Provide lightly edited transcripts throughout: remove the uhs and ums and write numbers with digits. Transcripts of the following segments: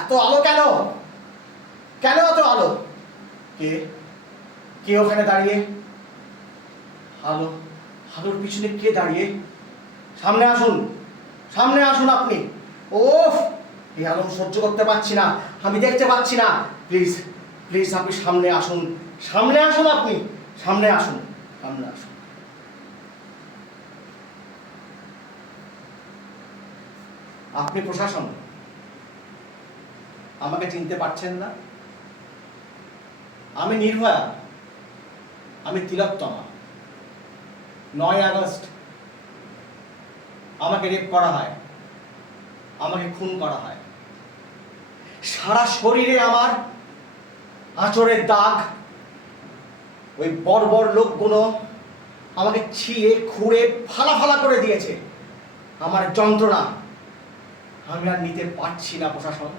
এত আলো কেন? কেন এত আলো? কে কে ওখানে দাঁড়িয়ে? আলো, আলোর পিছনে কে দাঁড়িয়ে? সামনে আসুন, সামনে আসুন আপনি। ওফ, এই আলো সহ্য করতে পারছি না, আমি দেখতে পাচ্ছি না। প্লিজ প্লিজ আপনি সামনে আসুন, সামনে আসুন, আপনি সামনে আসুন, সামনে আসুন। আপনি প্রশাসন, আমাকে চিনতে পারছেন না? আমি নির্ভয়া, আমি তিলোত্তমা। 9 আগস্ট আমাকে রেপ করা হয়, আমাকে খুন করা হয়। সারা শরীরে আমার আঁচড়ের দাগ। ওই বর্বর লোকগুলো আমাকে ছিঁড়ে খুঁড়ে ফালা ফালা করে দিয়েছে। আমার যন্ত্রণা আমি আর নিতে পারছি না প্রশাসন,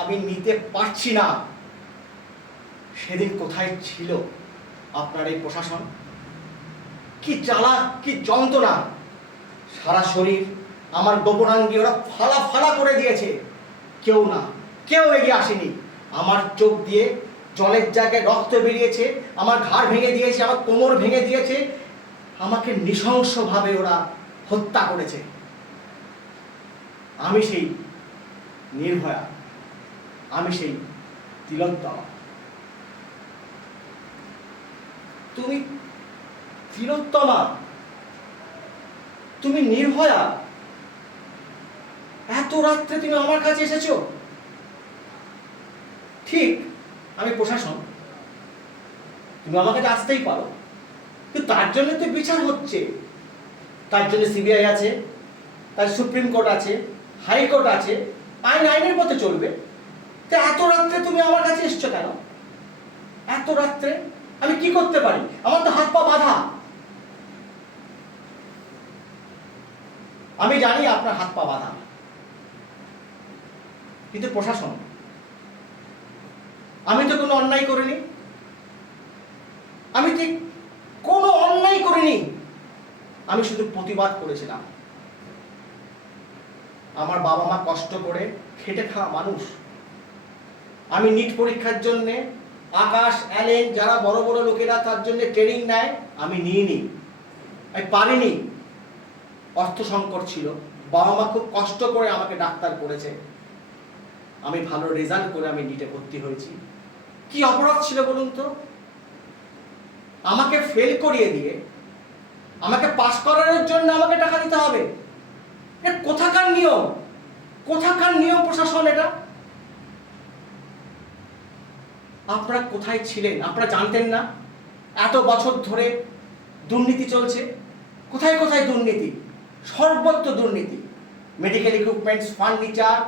আমি নিতে পারছি না। সেদিন কোথায় ছিল আপনার এই প্রশাসন? কি জ্বালা, কি যন্ত্রণা! সারা শরীর আমার গোপনাঙ্গি ওরা ফালা ফালা করে দিয়েছে। কেউ না, কেউ এগিয়ে আসেনি। আমার চোখ দিয়ে জলের জায়গায় রক্ত বেরিয়েছে, আমার ঘাড় ভেঙে দিয়েছে, আমার কোমর ভেঙে দিয়েছে। আমাকে নৃশংসভাবে ওরা হত্যা করেছে। আমি সেই নির্ভয়া, আমি সেই তিলোত্তমা। তুমি তিলোত্তমা, তুমি নির্ভয়া, এত রাত্রে তুমি আমার কাছে এসেছো? ঠিক, আমি প্রশাসন, তুমি আমার কাছে আসতেই পারো, কিন্তু তার জন্য তো বিচার হচ্ছে। তার জন্য সিবিআই আছে, তার সুপ্রিম কোর্ট আছে, হাইকোর্ট আছে, আইন আইনের পথে চলবে। তো এত রাত্রে তুমি আমার কাছে এসছো কেন? এত রাত্রে আমি কি করতে পারি? আমার তো হাত পা বাঁধা। আমি জানি আপনার হাত পা বাঁধা, কিন্তু প্রশাসন, আমি তো কোনো অন্যায় করিনি, আমি ঠিক কোনো অন্যায় করিনি। আমি শুধু প্রতিবাদ করেছিলাম। আমার বাবা মা কষ্ট করে খেটে খাওয়া মানুষ। আমি নিট পরীক্ষার জন্যে আকাশ, অ্যালেন, যারা বড় বড় লোকেরা তার জন্য ট্রেনিং নেয়, আমি নিইনি, আমি পারিনি। অর্থ সংকট ছিল, বাবা মা খুব কষ্ট করে আমাকে ডাক্তার করেছে। আমি ভালো রেজাল্ট করে আমি নিটে ভর্তি হয়েছি। কি অপরাধ ছিল বলুন তো? আমাকে ফেল করিয়ে দিয়ে আমাকে পাস করানোর জন্য আমাকে টাকা দিতে হবে? এটা কোথাকার নিয়ম? কোথাকার নিয়ম প্রশাসন এটা? আপনারা কোথায় ছিলেন? আপনারা জানতেন না এত বছর ধরে দুর্নীতি চলছে? কোথায় কোথায় দুর্নীতি, সর্বত্র দুর্নীতি। মেডিকেল ইকুইপমেন্টস, ফার্নিচার,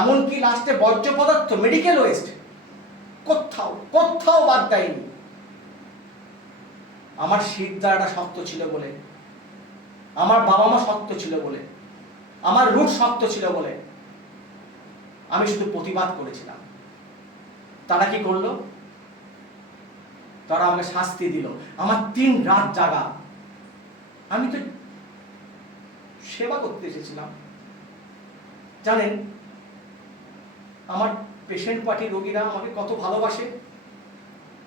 এমনকি লাস্টে বর্জ্য পদার্থ, মেডিকেল ওয়েস্ট, কোথাও কোথাও বাদ দেয়নি। আমার শিরদাঁড়াটা শক্ত ছিল বলে, আমার বাবা মা শক্ত ছিল বলে, আমার রুট শক্ত ছিল বলে আমি শুধু প্রতিবাদ করেছিলাম। তারা কি করলো? তারা আমাকে শাস্তি দিল। আমার 3 রাত জাগা। আমি তো সেবা করতে এসেছিলাম। জানেন আমার পেশেন্ট পার্টি রোগীরা আমাকে কত ভালোবাসে,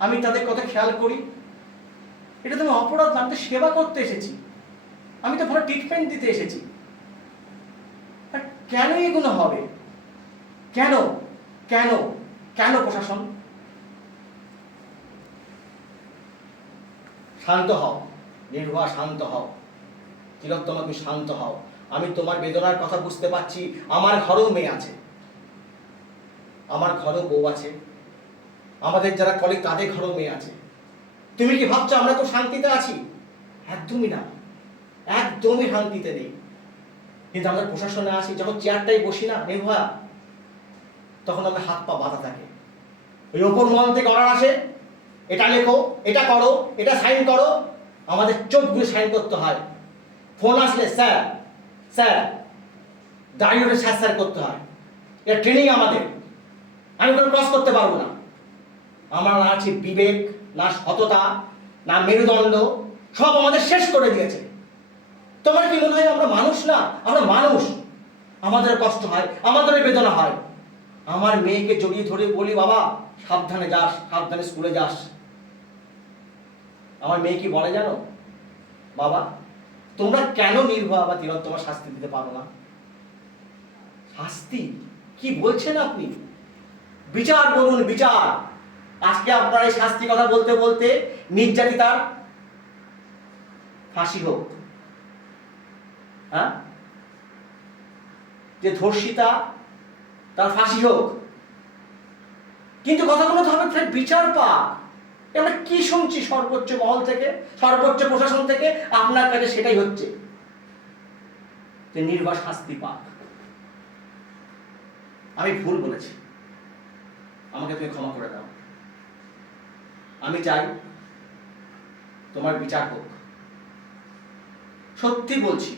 আমি তাদের কত খেয়াল করি। এটা তো আমি অপরাধ না, আমি তো সেবা করতে এসেছি, আমি তো ভালো ট্রিটমেন্ট দিতে এসেছি। আর কেন এগুলো হবে? কেন কেন কেন প্রশাসন? শান্ত হও নির্ভয়া, শান্ত হও। তিলোত্তমা, তুমি শান্ত হও। আমি তোমার বেদনার কথা বুঝতে পারছি। আমার ঘরেও মেয়ে আছে, আমার ঘরেও বউ আছে, আমাদের যারা কলিগ তাদের ঘরেও মেয়ে আছে। তুমি কি ভাবছো আমরা তো শান্তিতে আছি? একদমই না, একদমই শান্তিতে নেই। কিন্তু আমরা প্রশাসনে আসি, যখন চেয়ারটাই বসি না নির্ভয়া, তখন আমার হাত পা বাঁধা থাকে। ওই ওপর মহল থেকে অর্ডার আসে, এটা লেখো, এটা করো, এটা সাইন করো। আমাদের চোখ দিয়ে সাইন করতে হয়। ফোন আসলে স্যার স্যার, দাঁড়িয়ে ওটা স্যার স্যার করতে হয়। এটা ট্রেনিং আমাদের। আমি কোনো ক্রস করতে পারবো না। আমার না আছে বিবেক, না সততা, না মেরুদণ্ড, সব আমাদের শেষ করে দিয়েছে। তোমার কি মনে হয় আমরা মানুষ না? আমরা মানুষ, আমাদের কষ্ট হয়, আমাদের বেদনা হয়। আমার মেয়েকে জড়িয়ে ধরে বলি, বাবা সাবধানে যাস, সাবধানে স্কুলে যাস। আমার মেয়ে কি বলে জানো, বাবা তোমরা কেন নির্ভয়া বা তিলোত্তমার শাস্তি দিতে পারো না? শাস্তি কি বলছেন আপনি? বিচার বলুন, বিচার। আজকে আপনার এই শাস্তি কথা বলতে বলতে নির্যাতিতার ফাঁসি হোক, হ্যাঁ, যে ধর্ষিতা তার ফাঁসি হোক, কিন্তু কথাগুলো তো হবে বিচার পাক। আমরা কি শুনছি সর্বোচ্চ মহল থেকে, সর্বোচ্চ প্রশাসন থেকে? আপনার কাছে সেটাই হচ্ছে যে নির্ভয়া শাস্তি পাক। আমি ভুল বলেছি, আমাকে তুমি ক্ষমা করে দাও। আমি চাই তোমার বিচার হোক। সত্যি বলছি,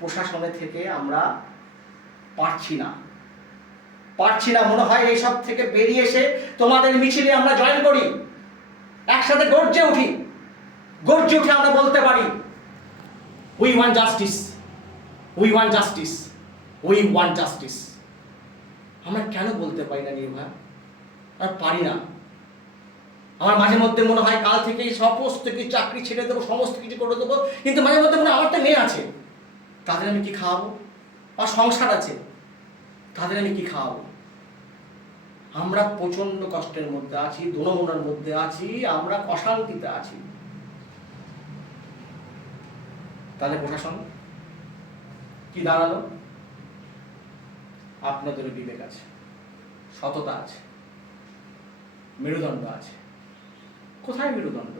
প্রশাসনে থেকে আমরা পারছি না। মনে হয় এইসব থেকে বেরিয়ে এসে তোমাদের মিছিলে আমরা জয়েন করি, একসাথে গর্জে উঠি, আমরা বলতে পারি, we want justice, we want justice, we want justice. আমরা কেন বলতে পারি না নির্ভয়া? আর পারি না। আমার মাঝে মধ্যে মনে হয় কাল থেকে সমস্ত কিছু চাকরি ছেড়ে দেবো, সমস্ত কিছু করে দেবো, কিন্তু মাঝে মধ্যে মনে হয় আমার তো মেয়ে আছে, তাদের আমি কি খাওয়াবো? আর সংসার আছে, তাদের আমি কি খাওয়াবো? আমরা প্রচন্ড কষ্টের মধ্যে আছি, দোনমোনার মধ্যে আছি, আমরা অশান্তিতে আছি। তাহলে প্রশাসন কি দাঁড়ালো? আপনাদেরও বিবেক আছে, সততা আছে, মেরুদণ্ড আছে। কোথায় মেরুদণ্ড?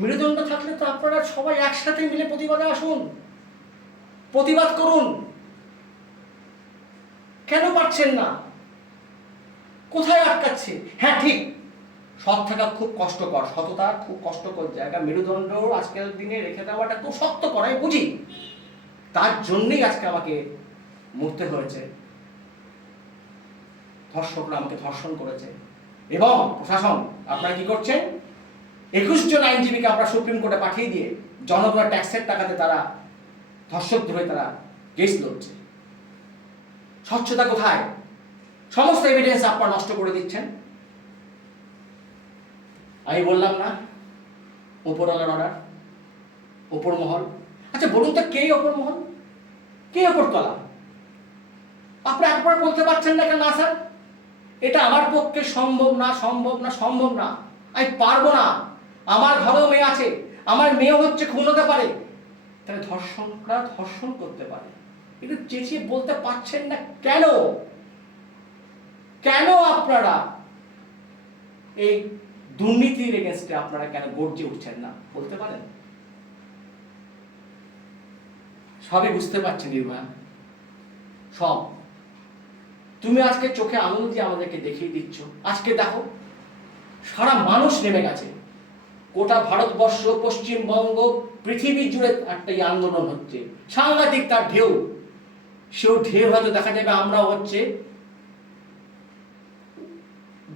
মেরুদণ্ড থাকলে তো আপনারা সবাই একসাথে মিলে প্রতিবাদে আসুন, প্রতিবাদ করুন। কেন পারছেন না? কোথায় আটকাচ্ছে? হ্যাঁ ঠিক, সৎ থাকা খুব কষ্টকর, সততা খুব কষ্টকর জায়গা। মেরুদণ্ড আজকের দিনে রেখে দেওয়াটা খুব শক্ত করাই বুঝি, তার জন্যই আজকে আমাকে মরতে হয়েছে। ধর্ষকরা আমাকে ধর্ষণ করেছে, এবং প্রশাসন আপনারা কি করছেন? 21 জন আইনজীবীকে আমরা সুপ্রিম কোর্টে পাঠিয়ে দিয়ে জনগণের ট্যাক্সের টাকাতে তারা ধর্ষক ধরে তারা কেস লড়ছে। স্বচ্ছতা কোথায়? সমস্ত এভিডেন্স আপনারা নষ্ট করে দিচ্ছেন। আমি বললাম না ওপরওয়ালার অর্ডার, ওপর মহল। আচ্ছা বলুন তো, কে ওপর মহল, কে ওপর তলা? আপনি একবার বলতে পারছেন না কেন? না স্যার, এটা আমার পক্ষে সম্ভব না, সম্ভব না, সম্ভব না, আমি পারবো না, আমার ঘরেও মেয়ে আছে, আমার মেয়ে হচ্ছে খুন হতে পারে, তাহলে ধর্ষকরা ধর্ষণ করতে পারে। একটু চেঁচিয়ে বলতে পারছেন না কেন? কেন আপনারা এই দুর্নীতির এগেনস্টে আপনারা কেন গর্জে উঠছেন না? বলতে পারেন? সবই বুঝতে পারছি নির্ভয়া, সব। তুমি আজকে চোখে আঙুল দিয়ে আমাদেরকে দেখিয়ে দিচ্ছ। আজকে দেখো সারা মানুষ নেমে গেছে, গোটা ভারতবর্ষ, পশ্চিমবঙ্গ, পৃথিবী জুড়ে একটা আন্দোলন হচ্ছে, সাংঘাতিক তার ঢেউ। সেও ঢেউ হয়তো দেখা যাবে আমরাও হচ্ছে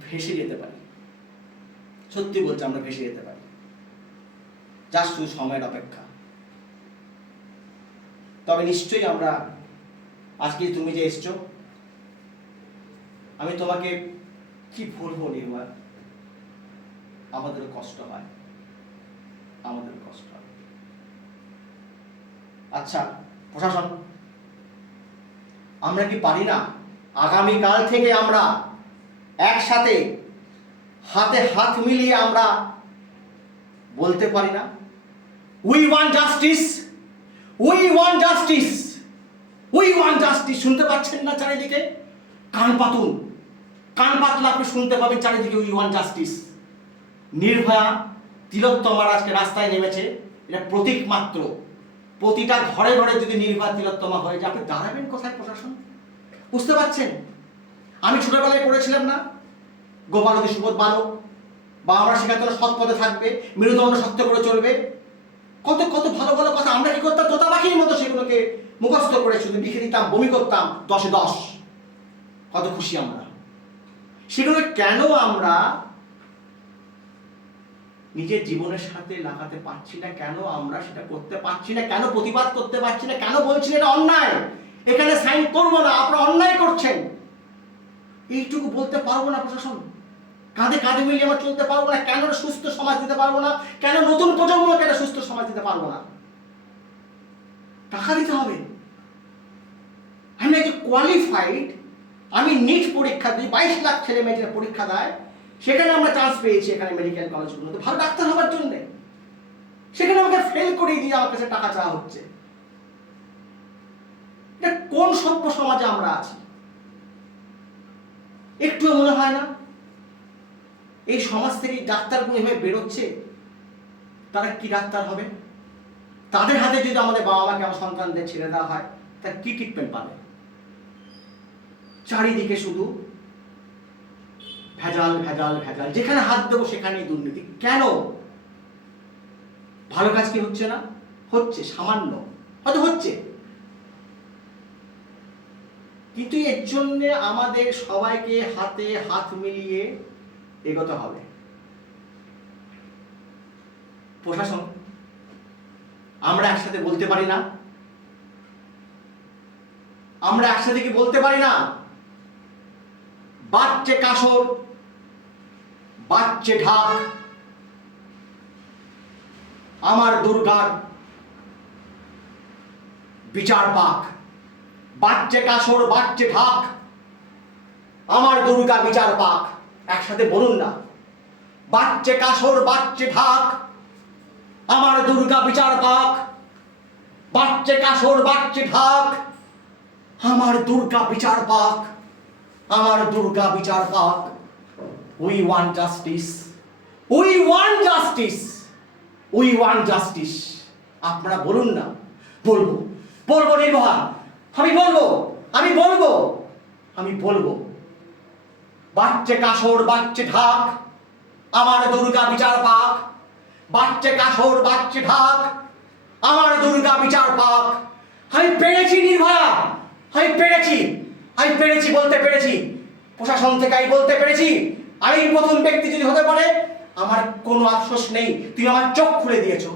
ভেসে যেতে পারি। সত্যি বলছি, আমরা ভেসে যেতে পারি, যা শুধু সময়ের অপেক্ষা। তবে নিশ্চয়ই আমরা, আজকে তুমি যে এসছো, আমি তোমাকে কি বলবো নির্ভয়া, আমাদের কষ্ট হয়, আমাদের কষ্ট হয়। আচ্ছা প্রশাসন, আমরা কি পারি না আগামীকাল থেকে আমরা একসাথে হাতে হাত মিলিয়ে আমরা বলতে পারি না, we want justice, we want justice, we want justice? শুনতে পাচ্ছেন না চারিদিকে? কান পাতুন, কান পাতলে আপনি শুনতে পাবেন চারিদিকে উই ওয়ান্ট জাস্টিস। নির্ভয়া তিলোত্তমার আজকে রাস্তায় নেমেছে, এটা প্রতীক মাত্র। প্রতিটা ঘরে ঘরে যদি নির্ভয়া তিলোত্তমা হয়ে যায়, আপনি দাঁড়াবেন কোথায় প্রশাসন? বুঝতে পারছেন? আমি ছোটবেলায় পড়েছিলাম না গোপালদী সুবোধ বালক, বা আমরা শেখাতে সৎ পথে থাকবে, মেরুদণ্ড শক্ত করে চলবে, কত কত ভালো ভালো কথা। আমরা কি করতাম? তোতা পাখির মতো সেগুলোকে মুখস্থ করে শুধু লিখে দিতাম, বমি করতাম 10-এ 10। কত খুশি আমরা। সেগুলো কেন আমরা নিজের জীবনের সাথে লাগাতে পারছি না? কেন আমরা সেটা করতে পারছি না? কেন প্রতিবাদ করতে পারছি না? কেন বলছি এটা অন্যায়, এখানে সাইন করবো না, আপনারা অন্যায় করছেন, এইটুকু বলতে পারবো না প্রশাসন? কাঁধে কাঁধে মিলিয়ে আমরা চলতে পারবো না? কেন সুস্থ সমাজ দিতে পারবো না? কেন নতুন প্রজন্মকে একটা সুস্থ সমাজ দিতে পারবো না? টাকা দিতে হবে। আমি যে কোয়ালিফাইড, আমি নিট পরীক্ষা দিই, 22 লাখ ছেলে মেয়ে যেটা পরীক্ষা দেয়, সেখানে আমরা চান্স পেয়েছি এখানে মেডিকেল কলেজগুলোতে ভালো ডাক্তার হওয়ার জন্য। সেখানে আমাকে ফেল করিয়ে দিয়ে আমার কাছে টাকা চাওয়া হচ্ছে। এটা কোন সভ্য সমাজে আমরা আছি? একটুও মনে হয় না এই সমাজ থেকে ডাক্তারগুলো এভাবে বেরোচ্ছে, তারা কি ডাক্তার হবে? তাদের হাতে যদি আমাদের বাবা মাকে আমার সন্তানদের ছেড়ে দেওয়া হয়, তার কি ট্রিটমেন্ট পাবে? চারিদিকে শুধু ভেজাল ভেজাল ভেজাল, যেখানে হাত দেবো সেখানেই দুর্নীতি। কেন? ভালো কাজ কি হচ্ছে না? হচ্ছে, সামান্য হয়তো হচ্ছে, কিন্তু এর জন্য আমাদের সবাইকে হাতে হাত মিলিয়ে এগোতে হবে। প্রশাসন, আমরা একসাথে বলতে পারি না? আমরা একসাথে কি বলতে পারি না? বাচ্চে কাসর, বাচ্চে ঢাক, আমার দুর্গার বিচার পাক। বাচ্চে কাসর, বাচ্চে ঢাক, আমার দুর্গা বিচার পাক। একসাথে বলুন না, বাচ্চে কাসর, বাচ্চে ঢাক, আমার দুর্গা বিচার পাক। বাচ্চে কাসর, বাচ্চে ঢাক, আমার দুর্গা বিচার পাক, আমার দুর্গা বিচার পাক। We want justice, we want justice, we want justice. আপনারা বলুন না। বলবো, বলবো নির্ভয়, আমি বলবো, আমি বলবো, আমি বলবো। বাচ্চে কাসর, বাচ্চে ঢাক, আমার দুর্গা বিচার পাক। বাচ্চে কাসর, বাচ্চে ঢাক, আমার দুর্গা বিচার পাক। আমি পেরেছি নির্ভয়া, আমি পেরেছি, আমি পেরেছি, বলতে পেরেছি। প্রশাসন থেকে আমি বলতে পেরেছি। আমি প্রথম ব্যক্তি যদি হতে পারে, আমার কোনো আফসোস নেই, তুমি আমার চোখ খুলে দিয়েছো।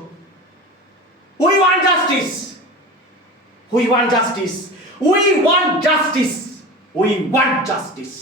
We want justice, we want justice, we want justice, we want justice.